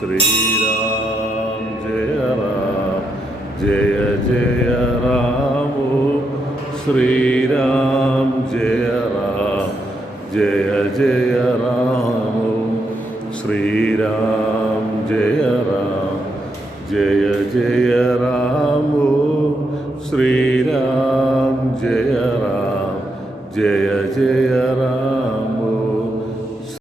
Shriram Jaya Ram Jaya Jaya രാമോ Shriram Jaya Ram Jaya Jaya രാമോ Shriram Jaya Ram Jaya Jaya രാമോ Shriram Jaya Ram Jaya Jaya Ram